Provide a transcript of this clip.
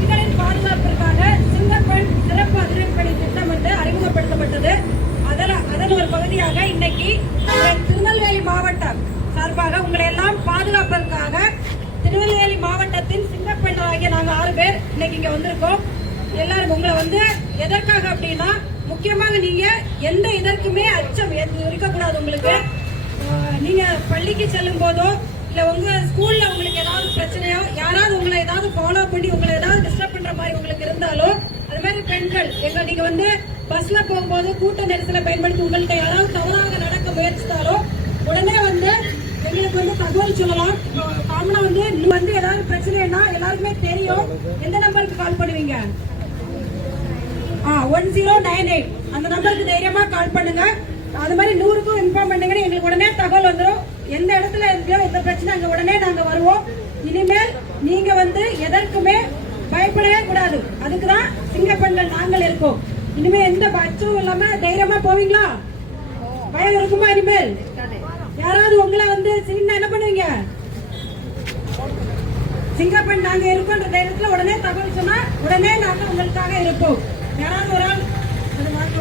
பெண்களின் பாதுகாப்பிற்காக சிங்கப்பெண் சிறப்பு அதிரடிப்படை திட்டம் வந்து அறிமுகப்படுத்தப்பட்டது. அதன் ஒரு பகுதியாக இன்னைக்கு திருநெல்வேலி மாவட்டம் சார்பாக உங்களை எல்லாம் பாதுகாப்பதற்காக திருநெல்வேலி மாவட்டத்தின் சிங்கப்பெண் ஆகிய நாங்க 6 பேர் இன்னைக்கு இங்க வந்திருக்கோம். எல்லாரும் உங்களை வந்து எதற்காக அப்படின்னா, முக்கியமாக நீங்க எந்த இதற்குமே அச்சம் இருக்கக்கூடாது. உங்களுக்கு நீங்க பள்ளிக்கு செல்லும் போதோ இல்ல உங்க ஸ்கூல்ல உங்களுக்கு ஏதாவது பிரச்சனையோ, யாராவது உங்களை ஏதாவது ஃபாலோ பண்ணி உங்களை ஏதாவது டிஸ்டர்ப் பண்ற மாதிரி உங்களுக்கு இருந்தாலோ, அது மாதிரி பெண்கள் நீங்க வந்து பஸ்ல போகும்போது கூட்ட நெரிசலை பயன்படுத்தி உங்கள்கிட்ட யாராவது தவறாக நடக்க முயற்சித்தாலோ உடனே வந்து எங்களுக்கு வந்து தகவல் சொல்லலாம். காமனா வந்து ஏதாவது பிரச்சனைனா எல்லாருக்குமே தெரியும். எந்த நம்பருக்கு கால் பண்ணுவீங்க? 1098 அந்த நம்பருக்கு தைரியமா கால் பண்ணுங்க. அது மாதிரி 100க்கும் இன்ஃபார்ம் பண்ணுங்கன்னு எங்களுக்கு உடனே தகவல் வந்துடும். எந்த இடத்துல இருக்கோ எந்த பிரச்சனை அங்க உடனே நாங்க வருவோம். இனிமேல் நீங்க வந்து எதற்குமே பயப்படவே கூடாது. அதுக்குதான் சிங்கப்பெண்கள் நாங்கள் இருக்கோம். இனிமே எந்த பட்சமும் இல்லாம தைரியமா போவீங்களா? பயம் இருக்குமா? இனிமேல் யாராவது உங்களை வந்து சின்ன என்ன பண்ணுவீங்க? சிங்கப்பெண் நாங்க இருக்கோன்ற தைரியத்துல உடனே தகவல் சொன்னா உடனே நாங்க உங்களுக்காக இருப்போம். யாராவது ஒரு ஆள் அது மாற்ற